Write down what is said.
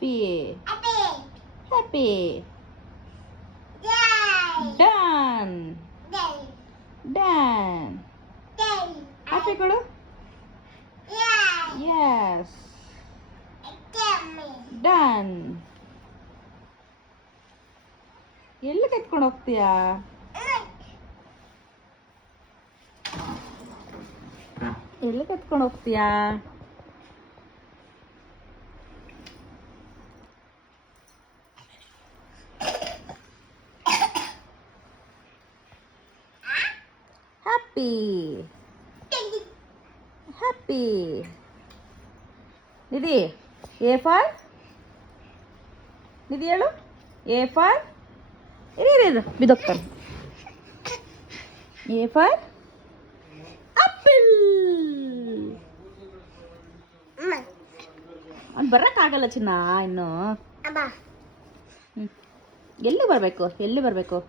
Happy. Happy. Done. Done. Happy ಕೊಡು. Yes. Done. ಎಲ್ಲಿ ಎತ್ಕೊಂಡು ಹೋಗ್ತೀಯಾ? ಎಲ್ಲಿ ಎತ್ಕೊಂಡು ಹೋಗ್ತೀಯಾ? Happy. Happy. Nidhi, A for ನಿಧಿ ಹೇಳು. A for ಇರು ಬಿದೋಗ್ತಾನೆ. A for apple. ಅವ್ನು ಬರೋಕ್ಕಾಗಲ್ಲ ಚಿನ್ನ ಇನ್ನು. ಎಲ್ಲಿ ಬರಬೇಕು?